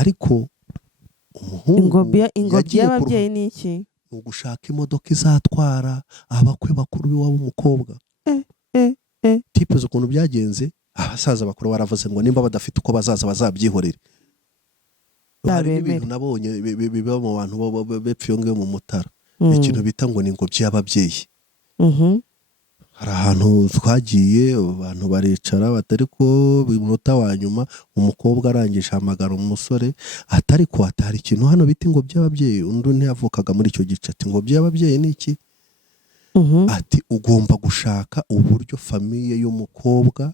ariko umuhungu ingobyi y'ababyeyi ni iki? ni ugushaka imodoka izatwara abakwe bakuru b'iwabo umukobwa. Tipe z'ukuntu byagenze, abasaza bakuru baravuze ngo nimba badafite uko bazaza bazabyihorere. Hari ibintu nabonye biba mu bantu bepfa iyo ngiyo mu Mutara, ikintu bita ngo ni ingobyi y'ababyeyi. Hari ahantu twagiye abantu baricara batari ko umunota wa nyuma umukobwa arangije hamagara umusore atari ko atari ikintu hano bita ingobyi y'ababyeyi. Undi ntiyavukaga muri icyo gice ati ingobyi y'ababyeyi ni iki? Ati ugomba gushaka uburyo famiye y'umukobwa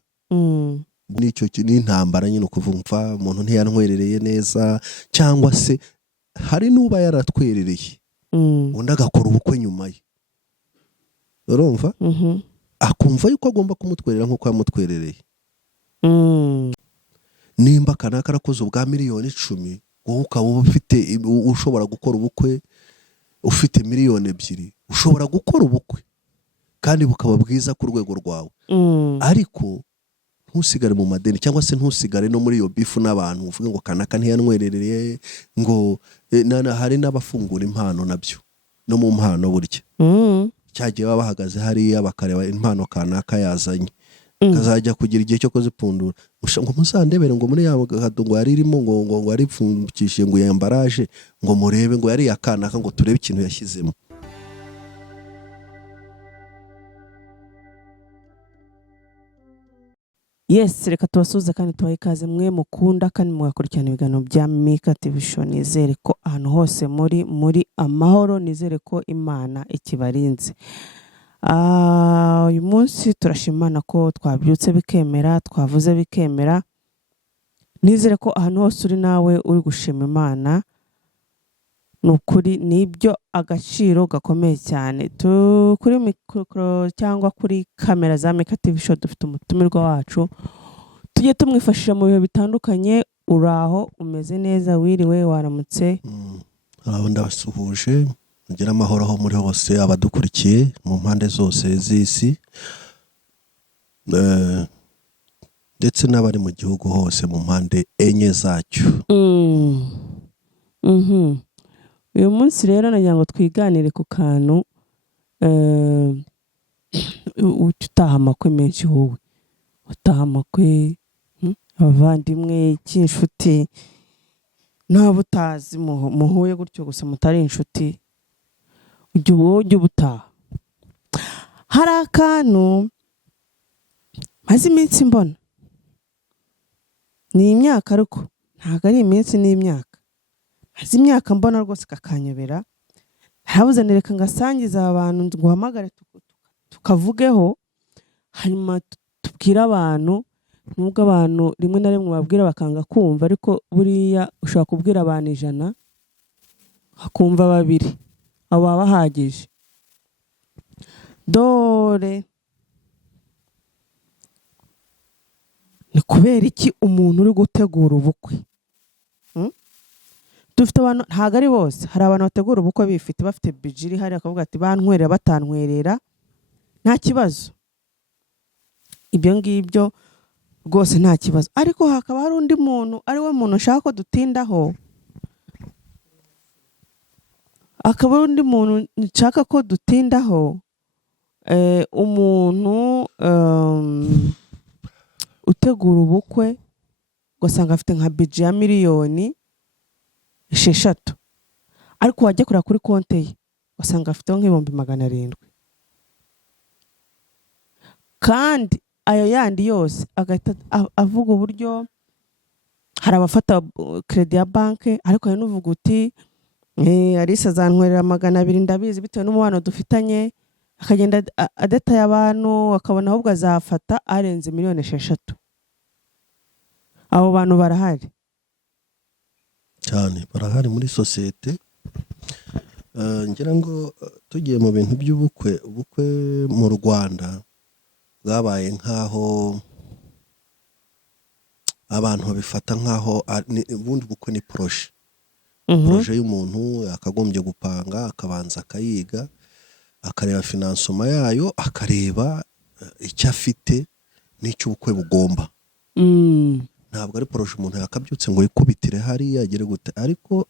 n'icyo n'intambara nyine ukuvumva umuntu ntiyantwerereye neza, cyangwa se hari n'uba yaratwerereye undi agakora ubukwe nyuma ye, urumva akumva yuko agomba kumutwerera nk'uko yamutwerereye. Nimba kanaka karakoze ubwa miliyoni 10 wowe ukaba ufite ushobora gukora ubukwe ufite miliyoni 2, ushobora gukora ubukwe kandi bukaba bwiza ku rwego rwawe, ariko ntusigare mu madeni cyangwa se ntusigare no muri iyo bifu n'abantu uvuge ngo kanaka ntiyantwerereye ngo hari n'abafungura impano nabyo no mu mpano burya cyagiye baba bahagaze hariya bakareba impano kanaka yazanye kazajya kugira igihe cyo kuzipfundura ngo muzandebere ngo muri yabo gadungo yari irimo ngo ari pfundikishije ngo yambaraje ngo murebe ngo yari yakanaka ngo turebe ikintu yashyizemo. Yes, reka tubasuze kandi tubahe ikaze mwe mukunda kandi mugakurikirana ibiganiro bya Mika TV Show. Nizere ko ahantu hose muri amahoro, nizere ko Imana ikibarinze. Uyu munsi turashimana ko twabyutse bikemera, twavuze bikemera. Nizere ko ahantu hose uri nawe uri gushima Imana. Nukuri nibyo agaciro gakomeye cyane. Kuri mikoro cyangwa kuri kamera za Mika TV Show dufite umutumirwa wacu. Tujye tumwifashisha mu bihe bitandukanye. Uraho umeze neza, wiriwe, waramutse? Aho ndabasuhuje, mugira amahoro aho muri hose abadukurikiye mu mpande zose z'isi, ndetse n'abari mu gihugu hose mu mpande enye zacyo. Uyu munsi rero nagira ngo twiganire ku kantu utaha amakwe menshi wowe. Utaha amakwe abavandimwe cy'inshuti nta butazi muhuye gutyo gusa mutari inshuti ujye ubutaha. Hari akantu maze iminsi mbona, ni imyaka ariko ntabwo ari iminsi n'imyaka, maze imyaka mbona rwose kakanyobera. Narabuze nereka ngasangiza abantu nguhamagare tukavugeho, hanyuma tubwira abantu. Nubwo abantu rimwe na rimwe babwira bakanga kumva, ariko buriya ushaka kubwira abantu 100 hakumva 2, abo baba bahagije. Dore ni kubera iki umuntu uri gutegura ubukwe? Dufite abantu, ntago ari bose, hari abantu bategura ubukwe bafite bijiri hari akavuga ati bantwerera batantwerera nta kibazo, ibyo ngibyo rwose nta kibazo. Ariko hakaba hari undi muntu, ari we muntu nshaka ko dutindaho. Akaba ari undi muntu nshaka ko dutindaho, umuntu utegura ubukwe ugasanga afite nka budget ya miliyoni 6, ariko wajya kureba kuri konte ye ugasanga afite nk'ibihumbi 700, kandi ayo yandi yose agahita avuga uburyo hari abafata credit ya banke, ariko hari n'uvuga uti Alisa azantwerera 200 ndabizi bitewe n'umubano dufitanye, akagenda adetaye abantu akabona ahubwo azafata arenze miliyoni 6. Abo bantu barahari cyane, barahari muri societe. Ngira ngo tugiye mu bintu by'ubukwe, ubukwe mu Rwanda bwabaye nkaho abantu babifata nkaho ubundi bukwe ni projet y'umuntu akagombye gupanga, akabanza akayiga, akareba finansoma yayo, akareba icyo afite n'icyo ubukwe bugomba. ntabwo ari poroje umuntu yakabyutse ngo yikubitire hariya agere gute, ariko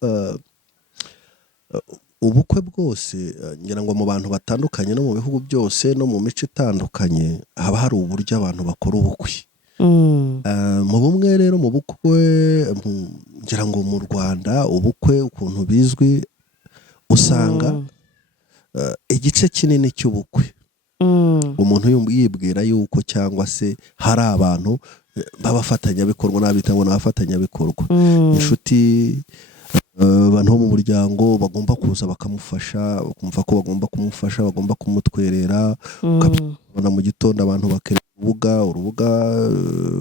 ubukwe bwose ngira ngo mu bantu batandukanye no mu bihugu byose no mu mico itandukanye haba hari uburyo abantu bakora ubukwe. Mu bumwe rero mu bukwe ngira ngo mu Rwanda ubukwe ukuntu bizwi usanga igice kinini cy'ubukwe umuntu yibwira yuko cyangwa se hari abantu b'abafatanyabikorwa n'abita ngo n'abafatanyabikorwa, inshuti, abantu bo mu muryango bagomba kuza bakamufasha, bakumva ko bagomba kumufasha, bagomba kumutwerera, ukabona mu gitondo abantu bakerera urubuga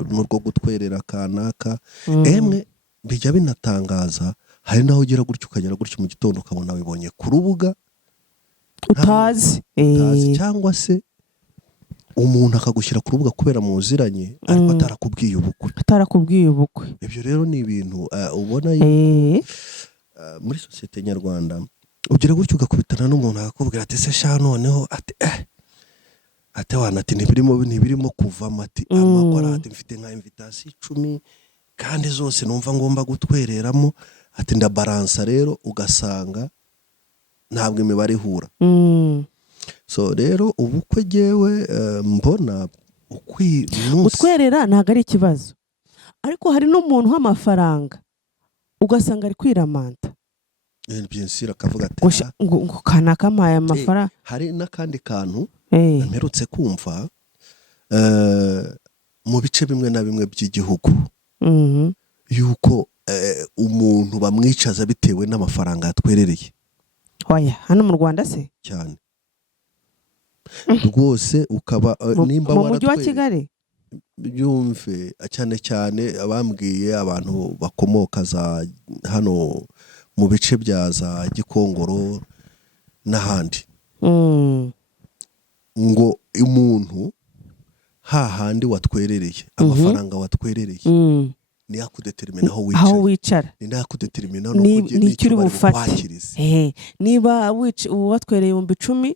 n'urwo gutwerera kanaka. Emwe bijya binatangaza, hari naho ugera gutyo ukagera gutyo mu gitondo ukabona wibonye ku rubuga utazi cyangwa se umuntu akagushyira ku rubuga kubera muziranye ariko atarakubwiye ubukwe. Ibyo rero ni ibintu ubona muri sosiyete nyarwanda ugira gutyo ugakubitana n'umuntu akakubwira ati se sha noneho ati wana ati ntibirimo kuvamo, ati amakora ati mfite nka invitation 10 kandi zose numva ngomba gutwereramo, ati ndabalansa rero ugasanga ntabwo imibare ihura. So rero ubukwe jewe mbona gutwerera ntabwo ari ikibazo, ariko hari n'umuntu w'amafaranga ugasanga ari kwiramanta byensira akavuga ati ngo kanaka amaye amafaranga. Hari n'akandi kantu mperutse kumva mu bice bimwe na bimwe by'igihugu yuko umuntu bamwicaza bitewe n'amafaranga yatwerereye. Oya, hano mu Rwanda se cyane rwose ukaba nimba mu mujyi wa Kigali byumve cyane cyane abambwiye abantu bakomoka za hano mu bice bya za Gikongoro n'ahandi ngo umuntu hahandi watwerereye amafaranga watwerereye ni yakudetermina aho wicara, ni yakudetermina n'icyo uri bufate. Niba watwereye 10,000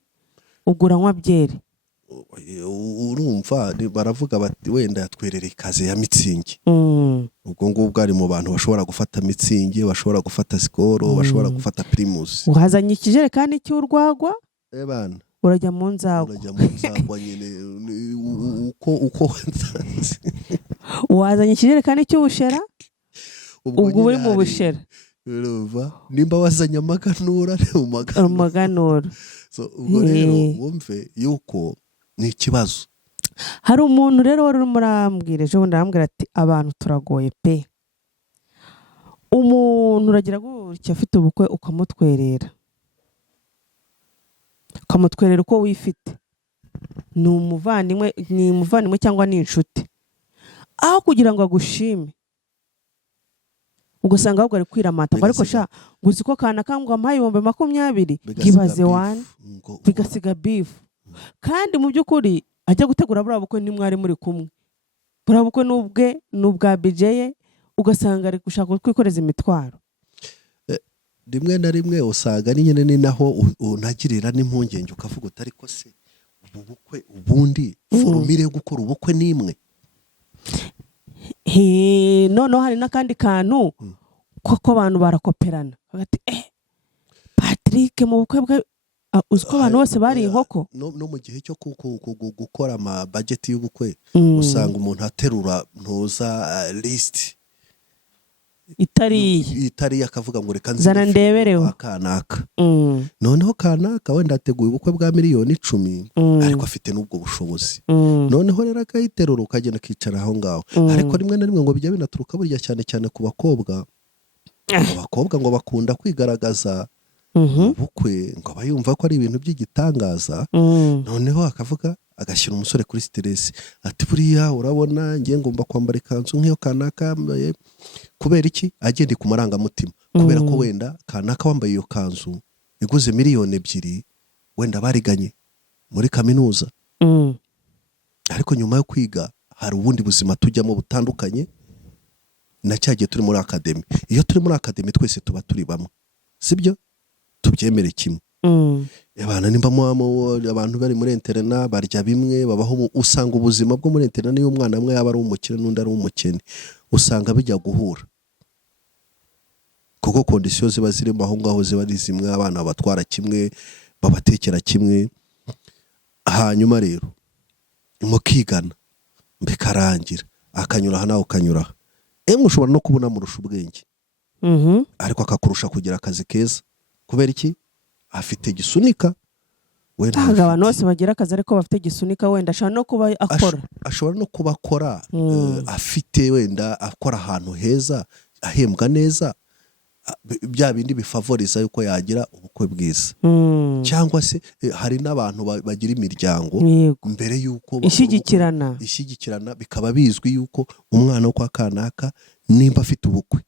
ugura nkwa byeri, urumva baravuga bati wenda yatwerereye ikaze ya mitsingi. Ubwo ngubwo ari mu bantu bashobora gufata mitsingi, bashobora gufata Skol, bashobora gufata Primus. Uhazanye ikijerekani cy'urwagwa bana urajya mu nzagwa nyine uko wansanze. Wazanye ikijerekani cy'ubushera ubwo uri mu bushera, urumva nimba wazanye amaganura mu maganura. So ubwo rero wumve yuko ni ikibazo. Hari umuntu rero wari urimo urambwira ejo bundi arambwira ati abantu turagoye pe. Umuntu uragira gutya afite ubukwe ukamutwerera uko wifite, ni umuvandimwe cyangwa ni inshuti, aho kugira ngo agushime ugasanga ahubwo ari kwiramata ngo ariko sha guzi ko kana kangwa amaye 20,000 gibaze wane bigasiga beef. Kandi mu by'ukuri ajya gutegura bura bukwe ni mwari muri kumwe, bura bukwe n'ubwa BJ ugasanga ari gushaka kwikoreza imitwaro. Rimwe na rimwe usaga nyine ni naho unagirira n'impungenge ukavuga utari ko se ubukwe ubundi formule yo gukora ubukwe nimwe. Noneho hari n'akandi kantu ko abantu barakoperana bati Patrick mu bukwe bwe uziko abantu bose bari inkoko. No mu gihe cyo gukora ama budget y'ubukwe usanga umuntu aterura ntuza list itari akavuga ngo reka nzana ndebereho kanaka. Noneho kanaka wenda ateguye ubukwe bwa miliyoni 10 ariko afite n'ubwo bushobozi. Noneho rero akayiterura ukagenda kicara aho ngaho. Ariko rimwe na rimwe ngo bijya binaturuka burya cyane cyane ku bakobwa. Abakobwa ngo bakunda kwigaragaza ubukwe ngo abayumva ko ari ibintu by'igitangaza. Noneho akavuga agashyira umusore kuri stress ati buriya urabona ngiye ngomba kwambara ikanzu nk'iyo kanaka yambaye, kubera iki agende ku marangamutima, kubera ko wenda kanaka wambaye iyo kanzu iguze miliyoni 2 wenda bariganye muri kaminuza. Ariko nyuma yo kwiga hari ubundi buzima tujyamo butandukanye na cyagiye turi muri academy. Iyo turi muri academy twese tuba turi bamwe, sibyo tubyemere kimwe. Abana nimba abantu bari muri interna barya bimwe babaho, usanga ubuzima bwo muri interna niyo umwana amwe yaba ari umukire n'undi ari umukene. usanga bijya guhura kuko kondisiyo ziba zirimo aho ngaho ziba ari zimwe, abana batwara kimwe, babatekera kimwe, hanyuma rero mukigana bikarangira, akanyura aha nawe ukanyura aha. Ushobora no kubona murusha ubwenge, ariko akakurusha kugira akazi keza. Kubera iki? Afite gisunika. Ntabwo abantu bose bagira akazi ariko bafite gisunika, wenda ashobora no kuba akora. Ashobora no kuba akora afite wenda akora ahantu heza, ahembwa neza, bya bindi bifavoriza yuko yagira ubukwe bwiza. Cyangwa se hari n'abantu bagira imiryango mbere yuko ishyigikirana, bikaba bizwi yuko umwana wo kwa kanaka nimba afite ubukwe,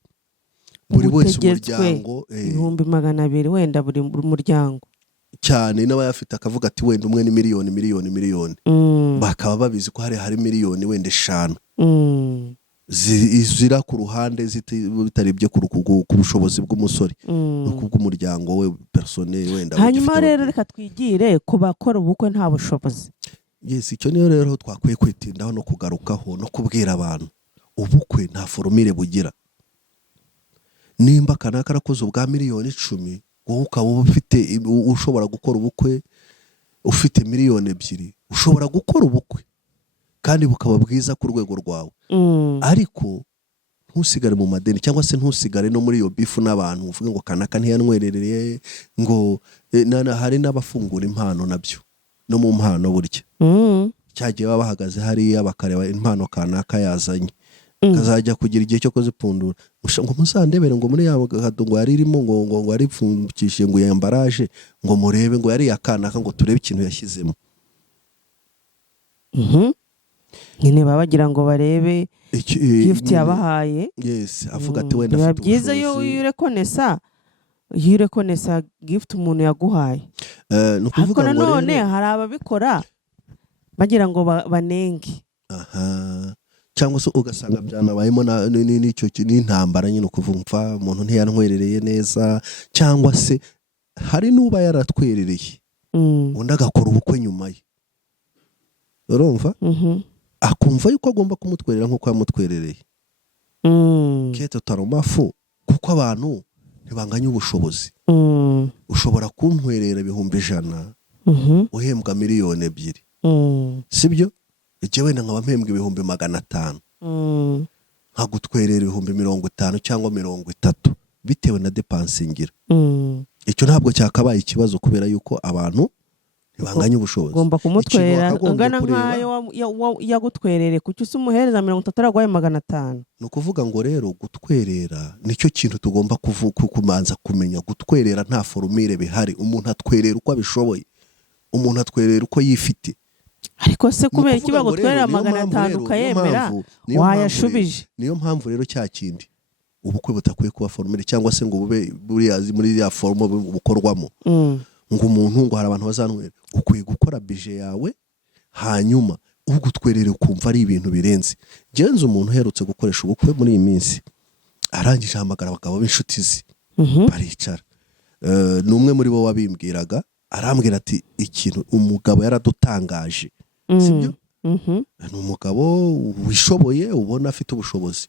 buri wese umuryango 200,000 wenda buri muryango cyane n'abayafite akavuga ati wenda umwe ni miliyoni, bakaba babizi ko hari miliyoni wenda 5 zira ku ruhande bitarebye ku bushobozi bw'umusore no kubw'umuryango we personnel wenda. Hanyuma rero reka twigire ku bakora ubukwe nta bushobozi. Yes, icyo niyo rero twakwiye kwitindaho no kugarukaho no kubwira abantu, ubukwe nta formule bugira. Nimba kanaka arakoze ubwa miliyoni 10, wowe ukaba ufite ushobora gukora ubukwe ufite miliyoni 2, ushobora gukora ubukwe kandi bukaba bwiza ku rwego rwawe. Ariko ntusigare mu madeni, cyangwa se ntusigare no muri iyo bifu n'abantu uvuge ngo kanaka ntiyantwerereye, ngo hari n'abafungura impano nabyo no mu mpano burya cyagiye baba bahagaze hariya bakareba impano kanaka yazanye, kazajya kugira igihe cyo kuzipfundura ngo muzandebere ngo muri ya ngo yari irimo ngo yaripfundikishije ngo yambaraje, ngo murebe ngo yari yakanaka, ngo turebe ikintu yashyizemo. Nyine baba bagira ngo barebe gift yabahaye. Yes, avuga ati wenda afite byiza yo urekonesa gift umuntu yaguhaye. Ariko nanone hari ababikora bagira ngo banenge. Cyangwa se ugasanga byanabayemo n'icyo n'intambara nyine ukuvumva umuntu ntiyantwerereye neza, cyangwa se hari n'uba yaratwerereye undi agakora ubukwe nyuma ye, urumva akumva yuko agomba kumutwerera nk'uko yamutwerereye. Kete taromafu kuko abantu ntibanganya ubushobozi. Ushobora kuntwerera 100,000 uhembwa miliyoni 2, sibyo? Ije wenda nkaba mpembwa 500,000, nkagutwerera 50,000 cyangwa 30 bitewe na depansingira. Icyo ntabwo cyakabaye ikibazo kubera yuko abantu ntibanganya ubushobozi. Ugomba kumutwerera ungana nkayo yagutwerere kuki usumuhereza 30 aragwaye 500. No kuvuga ngo rero gutwerera nicyo kintu tugomba kumanza kumenya. Gutwerera nta formule bihari, umuntu atwerera uko abishoboye, umuntu atwerera uko yifite. Ariko se kubera iki bagutwerera 500 ukayemera wayashubije? Niyo mpamvu rero cya kindi ubukwe butakwiye kuba formule, cyangwa se ngo bube muri ya formo bukorwamo ngo umuntu ngo hari abantu bazanwera. Ukwiye gukora budget yawe, hanyuma ugutwerere ukumva ari ibintu birenze. Genze umuntu uherutse gukoresha ubukwe muri iyi minsi, arangije hamagara abagabo b'inshuti ze baricara. Numwe muri bo wabimbwiraga, arambwira ati ikintu umugabo yaradutangaje, sibyo? Ni umugabo wishoboye, ubona afite ubushobozi,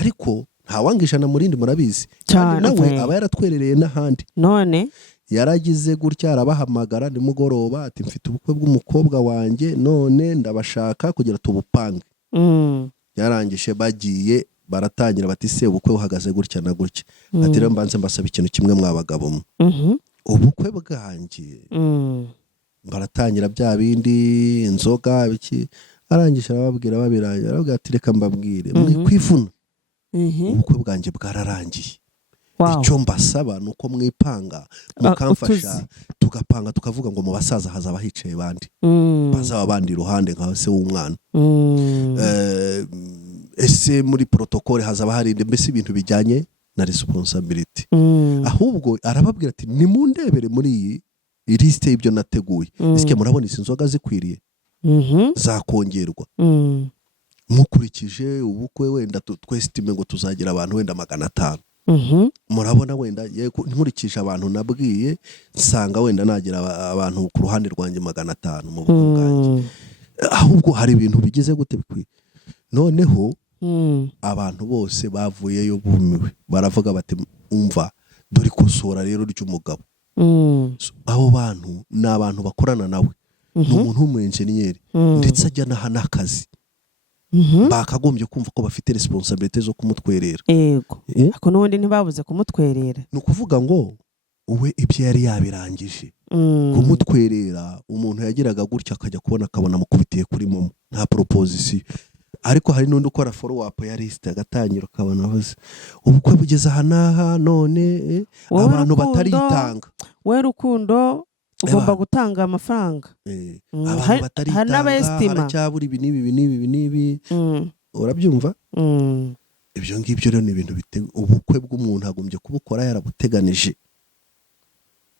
ariko ntawangishana murindi murabizi, kandi nawe aba yaratwerereye n'ahandi. None yaragize gutya arabahamagara nimugoroba ati mfite ubukwe bw'umukobwa wanjye none ndabashaka kugira tubupange. Yarangije bagiye baratangira bati se ubukwe buhagaze gutya na gutya. Ati rero mbanze mbasaba ikintu kimwe mwabagabo ubukwe bwanjye. Baratangira bya bindi inzoga biki, arangije arababwira babirangira, aravuga ati reka mbabwire mwikwivuna, ubukwe bwanjye bwararangiye. Icyo mbasaba nuko mwipanga mukamfasha, tugapanga tukavuga ngo mu basaza hazaba hicaye bandi, bazaba bandi iruhande nka se w'umwana. Ese muri protocole hazaba hari mbese ibintu bijyanye na responsibility. Ahubwo arababwira ati nimundebere muri iyi liste y'ibyo nateguye, isike murabona izi nzoga zikwiriye zakongerwa mukurikije ubukwe wenda twestime ngo tuzagira abantu wenda 500. Murabona wenda nkurikije abantu nabwiye nsanga wenda nagira abantu ku ruhande rwanjye 500 mu bukwe bwanjye. Ahubwo hari ibintu bigize gute bikwiye. Noneho abantu bose bavuyeyo bumiwe baravuga bati umva dore ikosora rero ry'umugabo. Abo bantu ni abantu bakorana nawe, ni umuntu w'umuenjeniyeri ndetse ajya n'akazi. Bakagombye kumva ko bafite responsabilité zo kumutwerera. Yego. Ako n'ubundi ntibabuze kumutwerera. Ni ukuvuga ngo uwe ibyo yari yabirangije. Kumutwerera umuntu yagiraga gutya akajya kubona akabona amukubitiye kuri momo nta proposition. Ariko hari n'undi ukora follow up ya list agatangira ukabona hose ubukwe bugeze aha n'aha none abantu bataritanga. We Rukundo ugomba gutanga amafaranga. Abantu bataritanga haracyabura ibi n'ibi. Urabyumva? Ibyo ngibyo rero ni ibintu ubukwe bw'umuntu agombye kubukora yarabuteganije,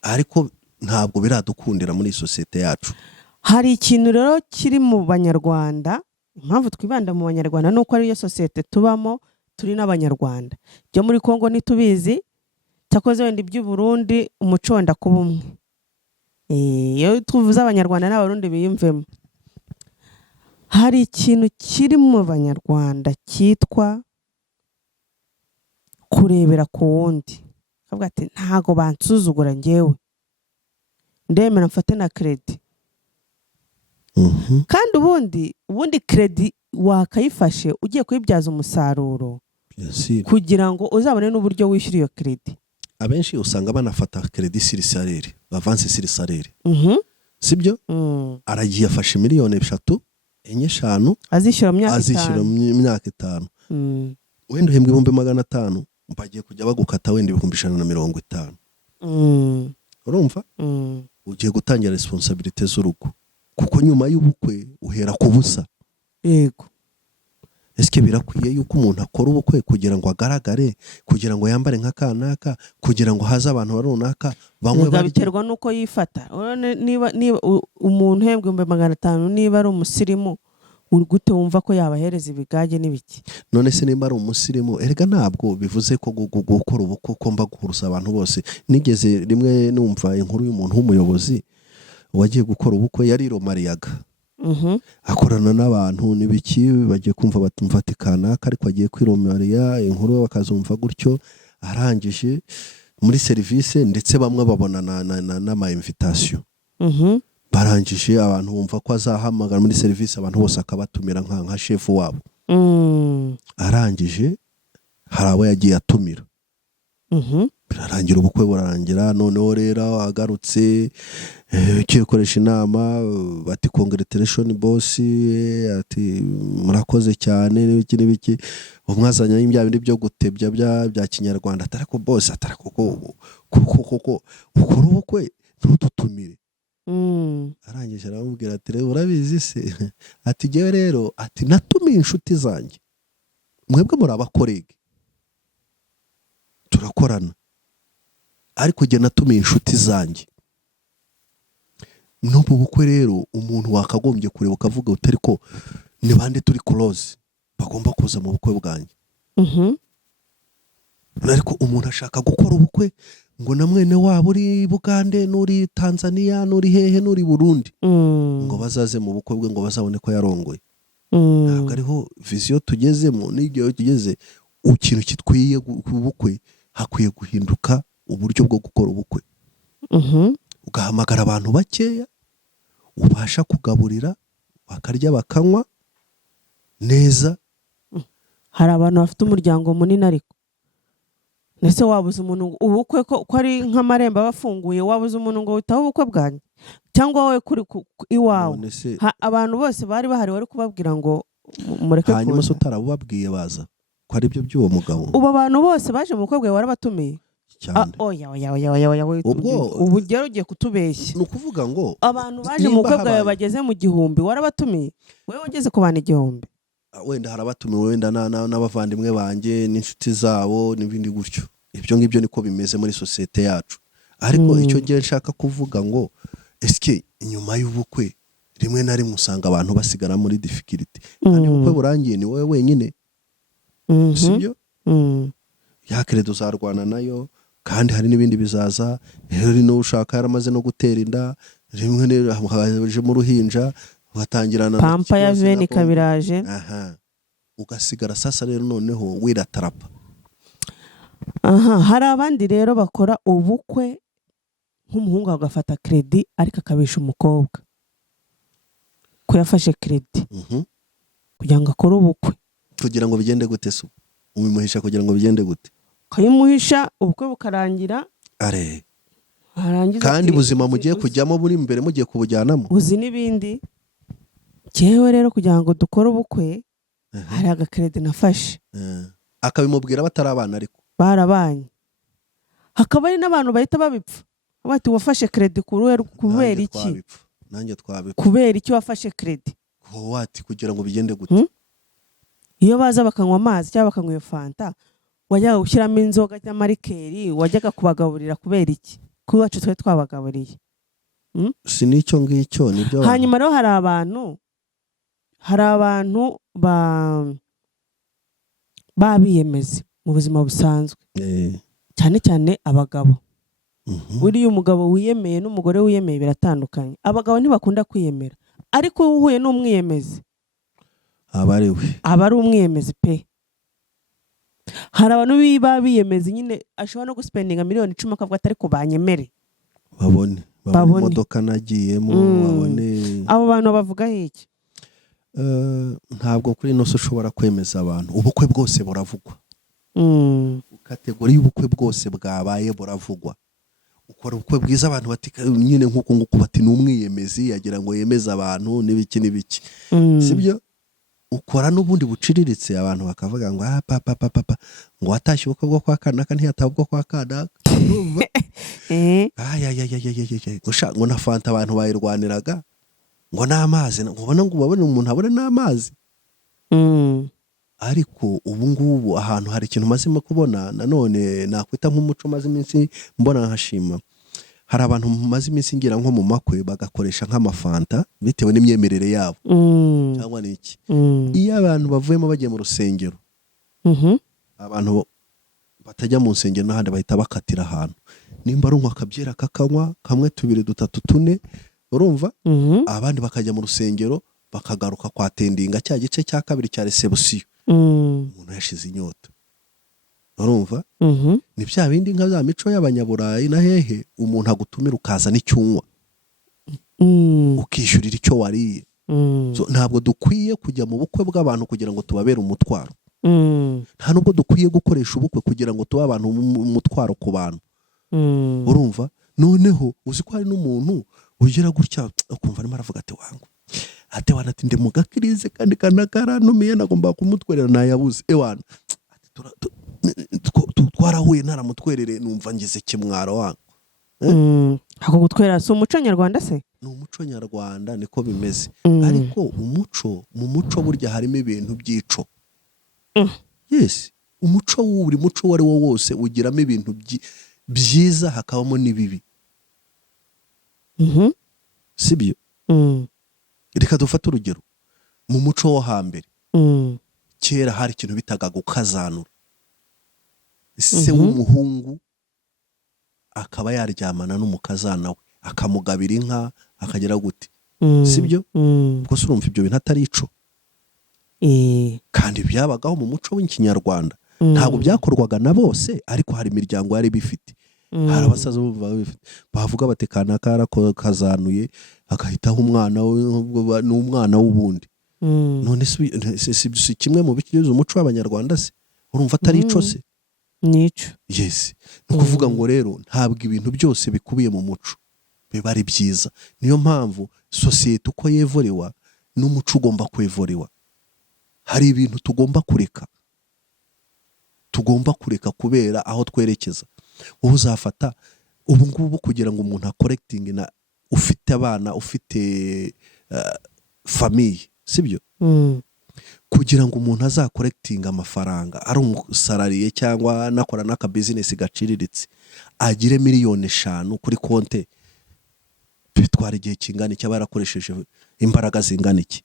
ariko ntabwo biradukundira muri sosiyete yacu. Hari ikintu rero kiri mu Banyarwanda, impamvu twibanda mu Banyarwanda nuko ari yo sosiyete tubamo, turi n'Abanyarwanda. Byo muri Kongo ntitubizi, cyakoze wenda iby'u Burundi umuco wenda kuba umwe. Iyo tuvuze Abanyarwanda n'Abarundi biyumvemo. Hari ikintu kiri mu Banyarwanda cyitwa kurebera ku wundi. Kavuga ati ntago bansuzugura njyewe, ndemera mfate na credit. Kandi ubundi credit wakayifashe ugiye kuyibyaza umusaruro kugira ngo uzabone n'uburyo wishyura iyo credit. Abenshi usanga banafata credit sur salaire, avance sur salaire. Sibyo? Aragiye afashe miliyoni 3, 4, 5 azishyura mu myaka 5. Wenda uhembwe 500, bagiye kujya bagukata wenda 150. Urumva? Ugiye gutangira responsabilité z'urugo, kuko nyuma y'ubukwe uhera ku busa. Yego. Eske birakwiye yuko umuntu akora ubukwe kugira ngo agaragare, kugira ngo yambare nka kanaka, kugira ngo haza abantu barunaka bamwe babiterwa nuko yifata. Niba umuntu uhembwe 500 niba ari umusirimu, urugute wumva ko yabahereza ibigage n'ibiki? None se nimba ari umusirimu, erega ntabwo bivuze ko gukora ubukwe komba guhurusa abantu bose. Nigeze rimwe numva inkuru y'umuntu w'umuyobozi wagiye gukora ubukwe, yari Romariyaga. Akorana n'abantu n'ibiki, bagiye kumva batumva ati kanaka ariko agiye kwiromariya, inkuru bakazumva gutyo. Arangije muri service ndetse bamwe babona na invitation. Barangije abantu bumva ko azahamagara muri service abantu bose akabatumira nka chef wabo. Arangije hari abo yagiye atumira. Birarangira ubukwe burarangira, noneho rero agarutse cyekoresha inama bati congratulation boss, ati murakoze cyane n'ibiki. Umwazanya y'ibya bindi byo gutebya bya Kinyarwanda, atarako boss, atarako kuko ukora ubukwe ntututumire. Arangije aramubwira ati rero urabizi se, ati jewe rero ati natumiye inshuti zanjye, mwebwe muri abakorege turakorana, ariko jye natumiye inshuti zanjye. No mu bukwe rero umuntu wakagombye kureba ukavuga utari ko ni bande turi close bagomba kuza mu bukwe bwanjye. Ariko umuntu ashaka gukora ubukwe ngo na mwene wabo uri Bugande n'uri Tanzania n'uri hehe n'uri Burundi ngo bazaze mu bukwe bwe ngo bazabone ko yarongoye. Ntabwo ariho vision tugezemo, n'igihe tugeze ikintu kitwiye ubukwe hakwiye guhinduka uburyo bwo gukora ubukwe. Ugahamagara abantu bakeya ubasha kugaburira, bakarya bakanywa neza. Hari abantu bafite umuryango munini, ariko nese wabuze umuntu ubukwe ko ari nk'amarembo abafunguye, wabuze umuntu ngo witaho ubukwe bwanjye cyangwa wowe kuri iwawe. Abantu bose bari bahari wari kubabwira ngo mureke kuza, hanyuma se utarabubabwiye baza ko ari byo by'uwo mugabo. Ubu abantu bose baje mu bukwe bwawe warabatumiye cyane? Oya ubu ngero ugiye kutubeshya. Ni ukuvuga ngo abantu baje mu bukwe bwawe bageze mu 1000 warabatumiye, wewe ugeze ku bantu 1000. Wenda harabatumiwe wenda n'abavandimwe banjye n'inshuti zabo n'ibindi gutyo. Ibyo ngibyo niko bimeze muri sosiyete yacu. Ariko icyo ngiye nshaka kuvuga ngo eske inyuma y'ubukwe rimwe na rimwe usanga abantu basigara muri difficulty. Kandi ubukwe burangiye ni wowe wenyine. Sibyo? Ya credo uzarwana nayo, kandi hari n'ibindi bizaza. Rero no ushaka yaramaze no gutera inda, rimwe haje mu ruhinja batangirana pampa ya veni kabiraje. ugasigara sasa rero noneho wiratarapa. aha hari abandi rero bakora ubukwe nk'umuhungu agafata kredi ariko akabisha umukobwa ko yafashe kredi kugira ngo akore ubukwe. Kugira ngo bigende gute se? Ubimuhisha kugira ngo bigende gute? Kayimuhisha ubukwe bukarangira. Are. Harangiza Kandi buzima mugiye kujyamo buri imbere mugiye kubujyanamo. Uzi n'ibindi. Cyewe rero kugira ngo dukore ubukwe hari agakredi nafashe. Akabimubwira batarabana ariko. Barabanye. Hakaba ari n'abantu bahita babipfa. Bati wafashe kredi kubera iki? Nanjye twabipfa. Kubera iki wafashe kredi? Wati kugira ngo bigende gute? Iyo baza bakanywa amazi cyangwa bakanywa iyo fanta, wajyaga gushyiramo inzoga cyangwa marikeri, wajyaga kubagaburira kubera iki? Kuri wacu twe twabagaburiye. Si nicyo ngicyo nibyo. Hanyuma rero hari abantu babiyemeze mu buzima busanzwe. Cyane cyane abagabo. Buriya umugabo wiyemeye n'umugore wiyemeye biratandukanye. Abagabo ntibakunda kwiyemera. Ariko uhuye n'umwiyemezi aba ari umwiyemezi pe. Hari abantu biyemeza nyine ashobora no guspendinga miliyoni 10 akavuga atari ko banyemere. Babone imodoka nagiyemo babone. Abo bantu bavuga iki? Ntabwo kuri nose ushobora kwemeza abantu. Ubukwe bwose buravugwa. Kategori y'ubukwe bwose bwabaye buravugwa. Ukora ubukwe bwiza abantu batika nyine nkuko nguko bati n'umwiyemezi yagira ngo yemeza abantu n'ibiki. Sibyo? Ukora n'ubundi buciriritse abantu bakavuga ngo papa ngo watashye ubukwe bwo kwa kanaka ntiyatabwo kwa kanaka. Ngo na fanta abantu bayirwaniraga ngo n'amazi ngo babone umuntu abone n'amazi. Ariko ubu ngubu ahantu hari ikintu mazimo kubona nanone nakwita nk'umuco maze iminsi mbona nkashima. Hari abantu maze iminsi ngira nko mu makwe bagakoresha nk'amafanta bitewe n'imyemerere yabo. Cyangwa niki? Iyo abantu bavuyemo bagiye mu rusengero. Abantu batajya mu rusengero n'ahandi bahita bakatira ahantu. Nimba runywa akabyera kakanywa kamwe 2 3 4 urumva? Abandi bakajya mu rusengero bakagaruka kwa tendinga cya gice cya kabiri cya reception. Umuntu yashize inyota. Urumva? Ni bya bindi nka za mico y'abanyaburayi na hehe umuntu agutumira ukaza n'icyunywa. Ukishyurira icyo wariye. Ntabwo dukwiye kujya mu bukwe bw'abantu kugira ngo tubabere umutwaro. Nta nubwo dukwiye gukoresha ubukwe kugira ngo tuba abantu umutwaro ku bantu. Urumva? Noneho uzi ko hari n'umuntu ugira gutya ukumva arimo aravuga ati wangu ate wanati ndi mu gakirize kandi kanakara numiye nagomba kumutwerera nayabuze ewana twarahuye naramutwerere numva ngize kimwaro wangu. Ako gutwera so umuco nyarwanda se? Ni umuco nyarwanda niko bimeze. Ariko mu muco burya harimo ibintu by'ico. Yes, umuco buri muco wari wo wose ugiramo ibintu byiza hakabamo nibibi. Sibyo? Reka dufate urugero. Mu muco wo hambere. Kera hari ikintu bitaga gukazanura. Se w'umuhungu akaba yaryamana n'umukazana we akamugabira inka akagera gute. Sibyo? Ubwo se urumva ibyo bintu atari ico. Kandi byabagaho mu muco w'ikinyarwanda. Ntabwo byakorwaga na bose ariko hari imiryango yari bifite. Hari abasaza bavuga bati kanaka kazanuye akahitaho umwana we n'umwana w'ubundi. None si kimwe mu bikigize umuco w'abanyarwanda se? Urumva atari ico se? Nico. Yes. Nukuvuga ngo rero ntabwo ibintu byose bikubiye mu muco biba ari byiza. Niyo mpamvu societe uko yevorewa n'umuco ugomba kwevorewa. Hari ibintu tugomba kureka. Tugomba kureka kubera aho twerekeza. Ubu uzafata ubu ngubu kugira ngo umuntu akorecting na ufite abana ufite famille, sibyo? Kugira ngo umuntu azakorectinga amafaranga ari umusarariye cyangwa nakora naka business gaciriritse agire miliyoni 5 kuri konte bitwara igihe kingana iki abarakoresheje imbaraga zingana iki.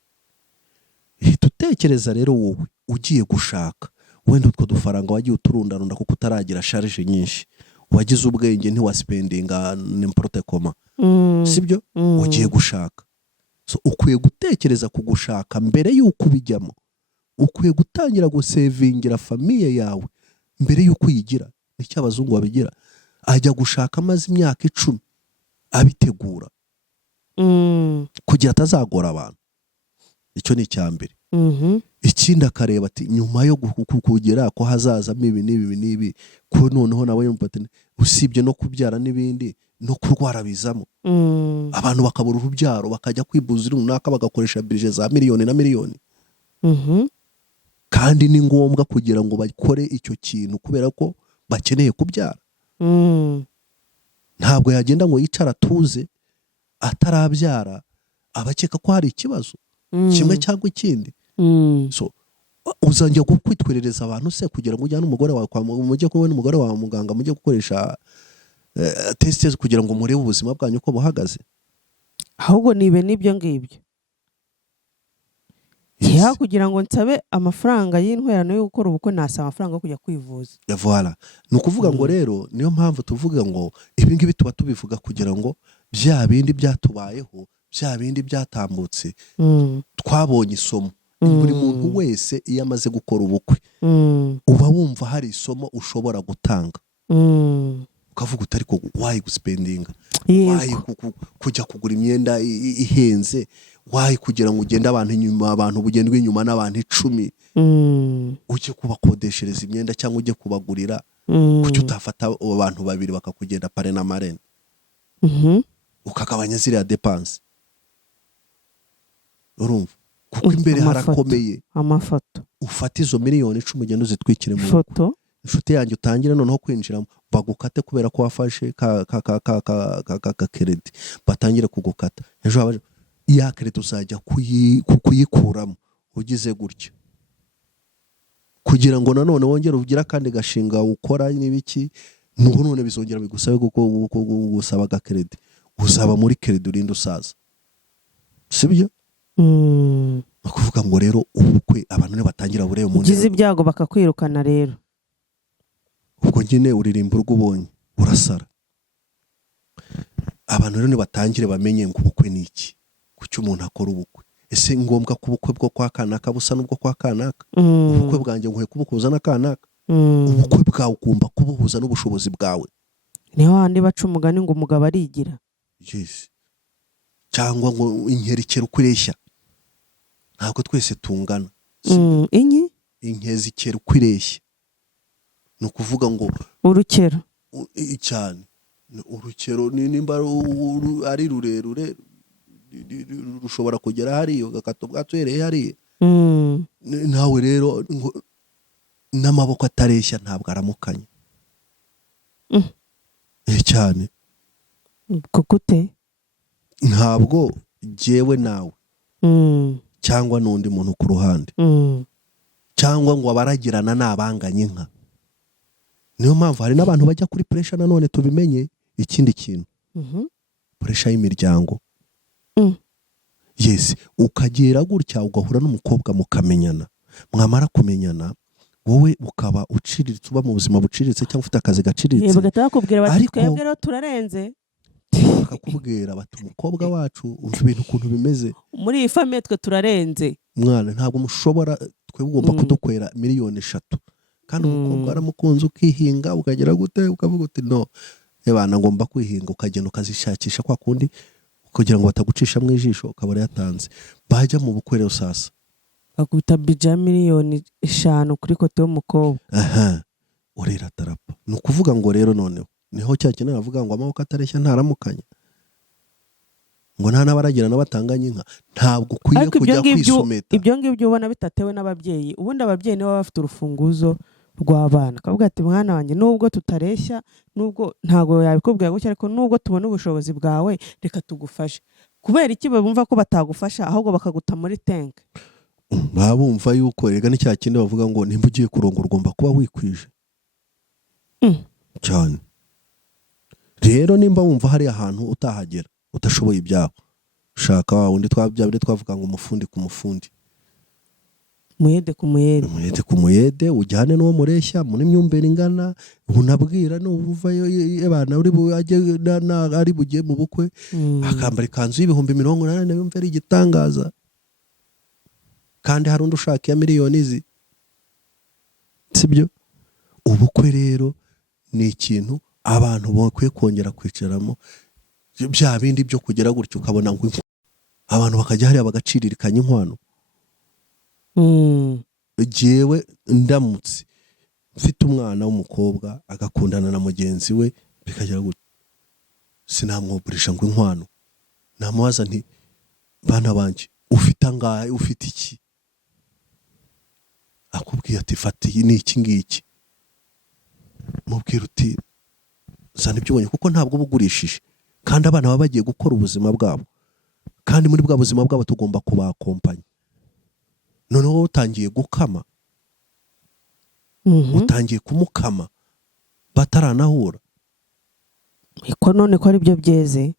Tutekereza rero wowe ugiye gushaka wenda utwo dufaranga wagiye uturundarunda kuko utaragira charge nyinshi wagize ubwenge ntiwaspendinga n'importe comment. Sibyo? Ugiye gushaka. So ukwiye gutekereza kugushaka mbere yuko ubijyamo ukwiye gutangira gusevingira famiye yawe mbere y'uko uyigira. nicyo abazungu babigira, ajya gushaka amaze imyaka 10 abitegura kugira atazagora abantu. icyo ni icyambere. ikindi akareba ati nyuma yo kugera ko hazazamo ibi n'ibi ko noneho nawe yumvatane usibye no kubyara n'ibindi no kurwara bizamo. abantu bakabura urubyaro bakajya kwibuza runaka bagakoresha budget za miliyoni na miliyoni. kandi ni ngombwa kugira ngo bakore icyo kintu kubera ko bakeneye kubyara. ntabwo yagenda ngo yicara tuze atarabyara abakeka ko hari ikibazo kimwe cyangwa ikindi. so uzanjya kwitwerereza abantu se kugira ngo ujyane umugore wawe mujye kubona umugore wawe muganga mujye gukoresha tests kugira ngo murebe ubuzima bwanyu uko buhagaze. ahubwo nibe nibyo ngibyo ya kugira ngo nsabe amafaranga y'intwerano yo gukora ubukwe nasaba amafaranga yo kujya kwivuza. Voilà. ni ukuvuga ngo rero niyo mpamvu tuvuga ngo ibi ngibi tuba tubivuga kugira ngo bya bindi byatubayeho bya bindi byatambutse twabonye isomo. buri muntu wese iyo amaze gukora ubukwe uba wumva hari isomo ushobora gutanga. ukavuga uti ariko wayi guspendinga, wayi kujya kugura imyenda ihenze, wayi kugira ngo ugende abantu inyuma, abantu bugendwe inyuma n'abantu 10 ujye kubakodeshereza imyenda cyangwa ujye kubagurira. kuki utafata abantu babiri bakakugenda pare na marene ukagabanya ziriya depense. urumva kuko imbere harakomeye. amafoto ufata izo miliyoni 10 ugenda uzitwikire mu foto inshuti yanjye utangire noneho kwinjiramo bagukate kubera ko wafashe ka credit batangire kugukata. ejo ya credit uzajya kuyikuramo ugize gutyo kugira ngo nanone wongere ugira kandi gashinga ukora n'ibiki. nuko none bizongera bigusabe gusaba ga credit usaba muri credit urinde usaza. sibyo? Bakuvuga ngo rero ubukwe abantu ne batangira bureye mu ugize ibyago bakakwirukana rero ubwo nyine uririmba urwubonye urasara. abantu rero ne batangire bamenye ngo ubukwe ni iki, kuki umuntu akora ubukwe. ese ngombwa ko ubukwe bwo kwa kanaka busa n'ubwo kwa kanaka? ubukwe bwanjye nkwiye kubukuza na kanaka? ubukwe bwawe ugomba kubuhuza n'ubushobozi bwawe. niho handi baca umugani ngo umugabo arigira. yes. cyangwa ngo inkerekero ukureshya ntabwo twese tungana. inkezikero ukureshya ni ukuvuga ngo urukero cyane urukero nimba ari rurerure rushobora kugera hariyo gakato bwatwereye hariya. nawe rero n'amaboko atareshya ntabwo aramukanye cyane. gute ntabwo jewe nawe cyangwa n'undi muntu ku ruhande cyangwa ngo abaragirana n'abanganye inka. niyo mpamvu hari n'abantu bajya kuri pressure nanone tubimenye. ikindi kintu pressure y'imiryango. yes, ukagera gutya ugahura n'umukobwa mukamenyana, mwamara kumenyana wowe ukaba uciriritse, uba mu buzima buciriritse cyangwa ufite akazi gaciriritse. Bagakubwira bati twebwe rero turarenze. bakakubwira bati umukobwa wacu umva ibintu ukuntu bimeze muri iyi famille twe turarenze. mwana ntabwo mushobora, twe ugomba kudukwera miliyoni 3 kandi umukobwa aramukunze ukihinga ukagera gute ukavuga uti no ebana ngomba kwihinga, ukagenda ukazishakisha kwa kundi kugira ngo batagucisha mu ijisho ukabara yatanze. bajya mu bukwere sasa bakubita bija miliyoni 5 kuri kote y'umukobwa. urera tarapa. ni ukuvuga ngo rero noneho niho cyakene navuga ngo amaboko atareshya ntaramukanya, ngo nta n'abaragirana batanganye inka. ntabwo ukwiye kujya kwisumeta. ibyo ngibyo ubona bitatewe n'ababyeyi. ubundi ababyeyi nibo bafite urufunguzo rw'abana, kavuga ati mwana wanjye nubwo tutareshya, nubwo ntago yabikubwira gutya, ariko nubwo tubona ubushobozi bwawe reka tugufashe. kubera iki bumva ko batagufasha ahubwo bakaguta muri tank? babumva yuko rega ni cyakindi bavuga ngo nimba ugiye kurongora ugomba kuba wikwije cyane. rero nimba wumva hari ahantu utahagera utashoboye ibyaho, shaka wa wundi twavuga ngo umufundi ku mufundi, muyede ku muyede, muyede ku muyede, ujyane n'uwo mureshya muri myumbere ingana. unabwira n'uvayo ebana uri bujye ari bugiye mu bukwe akambara ikanzu y'ibihumbi 80 yumva ari igitangaza. kandi hari undi ushaka iya miliyoni izi, sibyo? Ubukwe rero ni ikintu abantu bakwiye kongera kwicaramo, bya bindi byo kugera gutyo ukabona ngo abantu bakajya hariya bagaciririkanya inkwano. Jewe ndamutse mfite umwana w'umukobwa agakundana na mugenzi we bikagera gutyo, sinamwoburisha ngo inkwano. Namubaza nti bana banje ufite angahe, ufite iki? Akubwiye ati fata iyi ni iki ngiki. Mubwira uti zana ibyo ubonye, kuko ntabwo bugurishije, kandi abana baba bagiye gukora ubuzima bwabo, kandi muri bwa buzima bwabo tugomba kubakompanya. Noneho utangiye gukama, utangiye kumukama bataranahura, ko none ko ari byo byeze.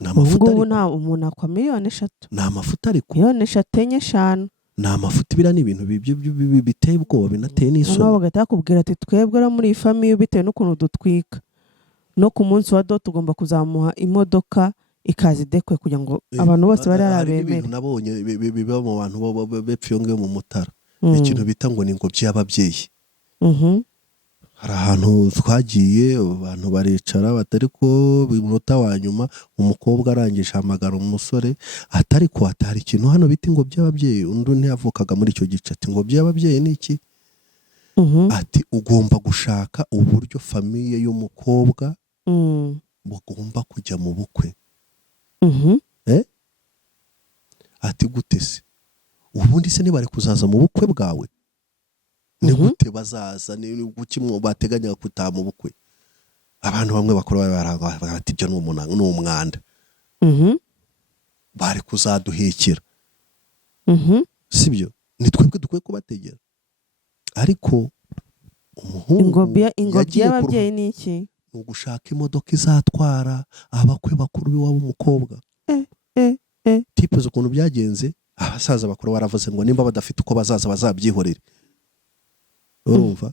ni amafuta Ubu ariko, nta umuntu akwa miliyoni 3, ni amafuta ariko, miliyoni 3 enye 5. ni amafuta. Biriya ni ibintu biteye ubwoba, binateye n'isoni. Noneho bagahita bakubwira ati twebwe no muri iyi famiye bitewe n'ukuntu dutwika, no ku munsi wa do tugomba kuzamuha imodoka ikaza idekwe kugira ngo abantu bose bari Hari arabemere. ibintu nabonye biba mu bantu bepfa iyo ngiyo mu Mutara, ikintu bita ngo ni ingobyi y'ababyeyi. Hari ahantu twagiye abantu baricara batari ko umunota wa nyuma umukobwa arangije hamagara umusore atari ko atari ikintu hano bita ingobyi y'ababyeyi. Undi ntiyavukaga muri icyo gice ati ingobyi y'ababyeyi ni iki? Ati ugomba gushaka uburyo famiye y'umukobwa bagomba kujya mu bukwe. Ati gute se? Ubundi se ntibari kuzaza mu bukwe bwawe? Ni gute bazaza? Ni guki bateganya kutaha mu bukwe? Abantu bamwe bakora bati ibyo ni umwanda, bari kuzaduhekera, sibyo? Ni twebwe dukwiye kubategera. Ariko umuhungu ingobyi y'ababyeyi ni iki? Ni ugushaka imodoka izatwara abakwe bakuru b'iwabo w'umukobwa. Tipe z'ukuntu byagenze, abasaza bakuru baravuze ngo nimba badafite uko bazaza bazabyihorere. Urumva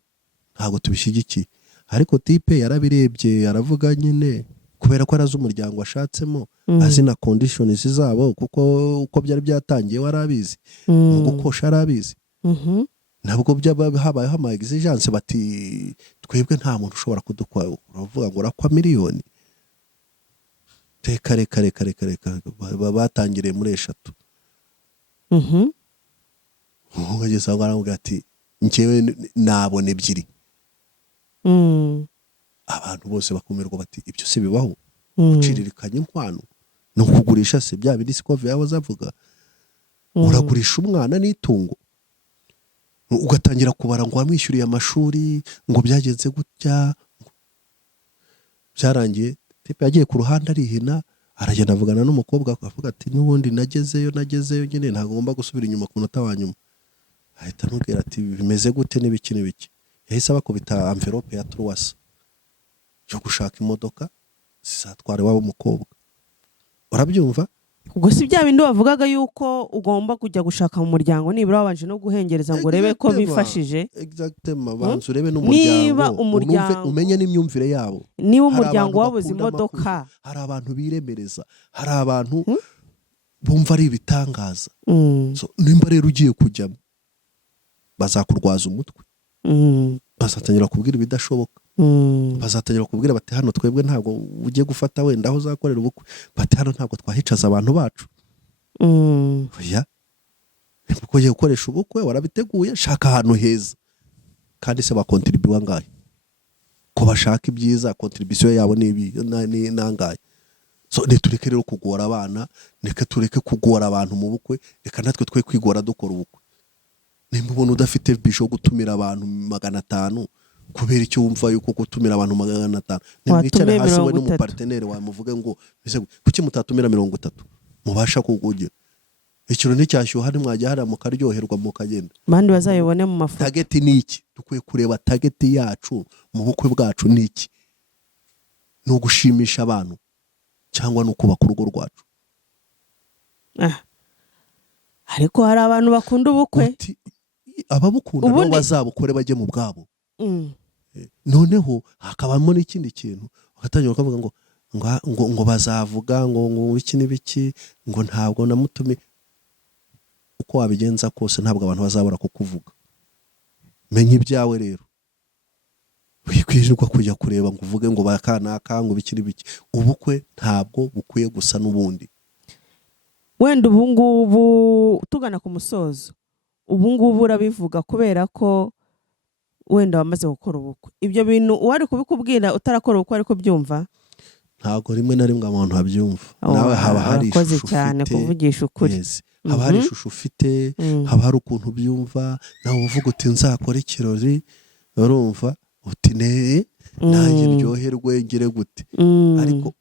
ntabwo tubishyigikiye. Ariko tipe yarabirebye aravuga nyine, kubera ko arazi umuryango ashatsemo, azi na conditions zabo, kuko uko byari byatangiye warabizi, mu gukosha arabizi. Ntabwo habayeho ama exigence bati twebwe nta muntu ushobora kudukwa, uravuga ngo urakwa miliyoni. Reka batangiriye muri 3. Ugeze aho aravuga ati njyewe nabona 2. Abantu bose bakumirwa bati ibyo se bibaho? Uciririkanya inkwano no kugurisha se bya bindi siko yawe zavuga. Uragurisha umwana n'itungo, ugatangira kubara ngo wamwishyuriye amashuri, ngo byagenze gutya. Byarangiye tipe yagiye ku ruhande arihina, aragenda avugana n'umukobwa avuga ati n'ubundi nagezeyo nyine ntabwo ngomba gusubira inyuma ku munota wa nyuma. Ahita amubwira ati bimeze gute n'ibiki n'ibiki. Yahise bakubita envelope ya Truwasa yo gushaka imodoka zizatwara iwabo umukobwa. Urabyumva? Ubwo si bya bindi wavugaga yuko ugomba kujya gushaka mu muryango nibura wabanje no guhengereza ngo urebe ko bifashije. Exactement, banzu urebe n'umuryango. Niba umuryango umenye n'imyumvire yabo. Niba umuryango wabuze imodoka, hari abantu biremereza, hari abantu bumva ari ibitangaza. So nimba rero ugiye kujyamo bazakurwaza umutwe, bazatangira kubwira ibidashoboka, bazatangira kubwira bati hano twebwe ntabwo ugiye gufata wenda aho uzakorera ubukwe, bati hano ntabwo twahicaza abantu bacu. Oya, kuko ugiye gukoresha ubukwe warabiteguye, shaka ahantu heza. Kandi se bakontribuye angahe? Ko bashaka ibyiza, contribution yabo ni nangahe? So tureke rero kugora abana, reka tureke kugora abantu mu bukwe, reka natwe twe kwigora dukora ubukwe. Nimba ubona udafite bisho gutumira abantu 500, kubera icyo wumva yuko gutumira abantu 500, nimwicare hasi we n'umupartenere wamuvuge ngo kuki mutatumira 30 mubasha kugugira ikiro nticyashyuha nimwajya hari mukaryoherwa mukagenda, bandi bazayibone mu mafoto. Target ni iki? Dukwiye kureba target yacu mu bukwe bwacu ni iki? Ni ugushimisha abantu cyangwa no kubaka urugo rwacu? Ariko hari abantu bakunda ubukwe, ababukunda nabo bazabukore bajye mu bwabo. Noneho hakabamo n'ikindi kintu bakatangira bakavuga ngo bazavuga ngo iki n'ibiki, ngo ntabwo namutumi. uko wabigenza kose ntabwo abantu bazabura kukuvuga. Menya ibyawe rero, wikwirirwa kujya kureba ngo uvuge ngo bakanaka ngo bikiri biki. Ubukwe ntabwo bukwiye gusa n'ubundi. wenda ubu ngubu tugana ku musozo, ubu ngubu urabivuga kubera ko wenda wamaze gukora ubukwe. Ibyo bintu uwari kubikubwira utarakora ubukwe ariko byumva Ntabwo rimwe na rimwe abantu babyumva. Nawe haba hari urakoze ishusho cyane ufite. kuvugisha ukuri. Yes. Haba hari ishusho ufite, haba hari ukuntu ubyumva, nawe uvuga uti nzakora ikirori, urumva uti nanjye ndyoherwe ngire gute. Ariko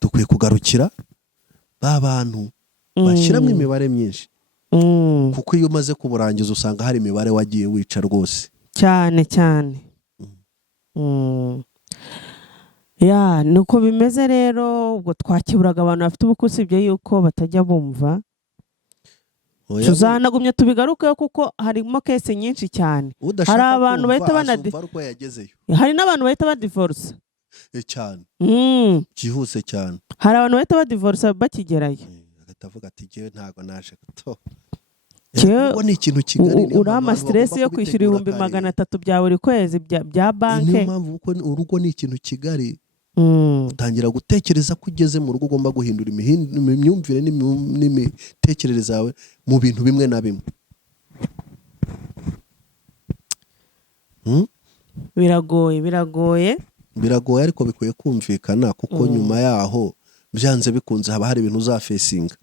dukwiye kugarukira ba bantu bashyiramo imibare myinshi, kuko iyo umaze kuburangiza usanga hari imibare wagiye wica rwose cyane cyane. Ya nuko bimeze rero. Ubwo twakiburaga abantu bafite ubukwe, usibye yuko batajya bumva. Tuzanagumye tubigarukeho kuko harimo kese nyinshi cyane. Hari abantu bahita hari n'abantu bahita badivorce cyane, byihuse cyane. Hari abantu bahita badivorce bakigerayo, agatavuga ati ngewe ntago naje guto. Ubwo ni ikintu kigari, urama stress yo kwishyura 300 bya buri kwezi bya banke. Niyo mpamvu urugo ni ikintu kigari. Utangira gutekereza ko ugeze mu rugo ugomba guhindura imyumvire n'imitekerereze yawe mu bintu bimwe na bimwe. Biragoye ariko bikwiye kumvikana, kuko nyuma yaho byanze bikunze haba hari ibintu uzafesinga.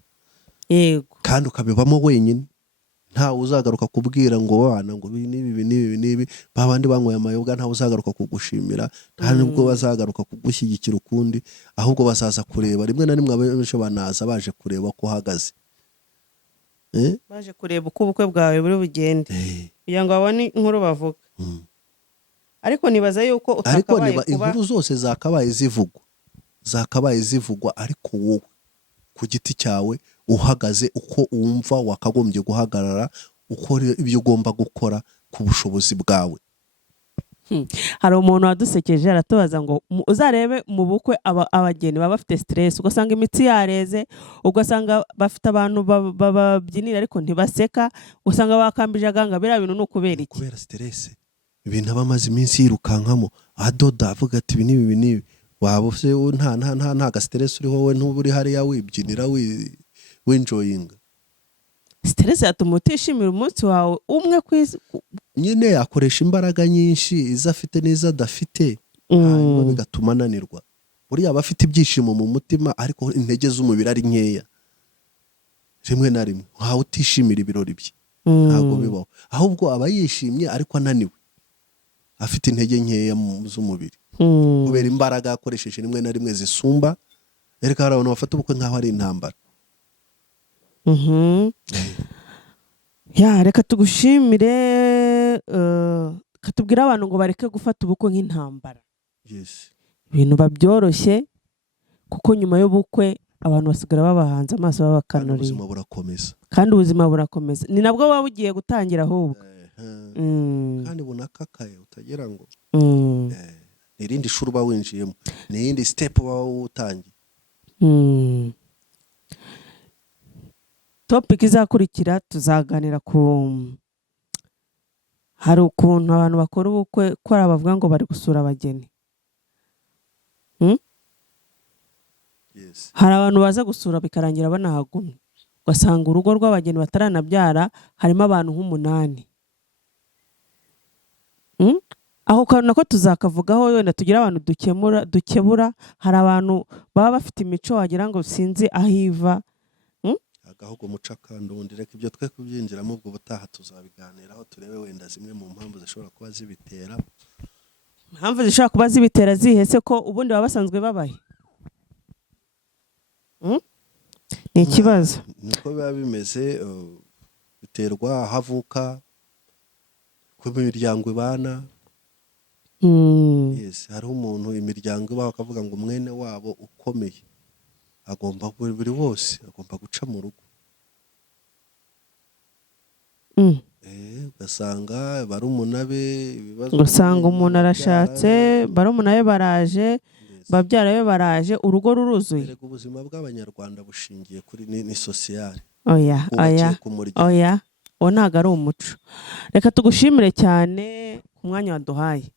Yego. Kandi ukabibamo wenyine, ntawe uzagaruka kubwira ngo wana ngo nibi babandi banyoye amayoga, ntawe uzagaruka kugushimira, nta nubwo bazagaruka kugushyigikira ukundi, ahubwo bazaza kureba. Rimwe na rimwe abenshi banaza baje kureba ko uhagaze, baje kureba uko ubukwe bwawe buri bugende, kugira ngo babone inkuru bavuga. Ariko nibaza yuko utakabaye kuba inkuru zose zakabaye zivugwa, ariko wowe ku giti cyawe uhagaze uko wumva wakagombye guhagarara, ukora ibyo ugomba gukora ku bushobozi bwawe. Hari umuntu wadusekeje aratubaza ngo uzarebe mu bukwe abageni baba bafite stress, ugasanga imitsi yareze, ugasanga bafite abantu babyinira ariko ntibaseka, ugasanga bakambije aganga. Biriya bintu n'ukubera iki? Kubera stress, ibintu abamaze iminsi yirukankamo, adoda avuga ati ibi nibi. Waba se nta stress uri wowe, ntuburi hariya wibyinira winjoyinga. Stress yatuma utishimira umunsi wawe umwe kwisi. Nyine yakoresha imbaraga nyinshi, izo afite n'izo adafite, hanyuma bigatuma ananirwa. Buriya aba afite ibyishimo mu mutima, ariko intege z'umubiri ari nkeya. Rimwe na rimwe ntawe utishimira ibirori bye, ntabwo bibaho. Ahubwo aba yishimye ariko ananiwe, afite intege nkeya z'umubiri, kubera imbaraga yakoresheje rimwe na rimwe zisumba. Erega hari abantu bafata ubukwe nk'aho ari intambara. Reka tugushimire, katubwira abantu ngo bareke gufata ubukwe nk'intambara. Ibintu babyoroshye, kuko nyuma y'ubukwe abantu basigara babahanze amaso babakanuriye, kandi ubuzima burakomeza. Ni nabwo waba ugiye gutangira ahubwo, kandi bunakakaye utagira ngo irindi shuri uba winjiyemo, ni iyindi step uba utangiye. Topic izakurikira tuzaganira hari ukuntu abantu bakora ubukwe ko bavuga ngo bari gusura abageni. Hari abantu baza gusura bikarangira banahagumye, ugasanga urugo rw'abageni bataranabyara harimo abantu nk'umunani. Aho kantu nako tuzakavugaho, wenda tugira abantu dukebura. Hari abantu baba bafite imico wagira ngo sinzi aho iva. Agahugu mucakandundi, reka ibyo twe kubyinjiramo, ubwo butaha tuzabiganiraho, turebe wenda zimwe mu mpamvu zishobora kuba zibitera. Impamvu zishobora kuba zibitera zihese ko ubundi baba basanzwe babaye. Ni ikibazo. Niko biba bimeze, biterwa aho avuka, ku miryango ibana. Hariho umuntu imiryango ibaho akavuga ngo mwene wabo ukomeye agomba buri wose agomba guca mu rugo. Ugasanga barumuna be ibibazo, ugasanga umuntu arashatse, barumuna be baraje, babyara be baraje, urugo ruruzuye. Ubuzima bw'Abanyarwanda bushingiye kuri ni sociale. oya wubakiye ku murya. oya uwo ntabwo ari umuco. Reka tugushimire cyane ku mwanya waduhaye.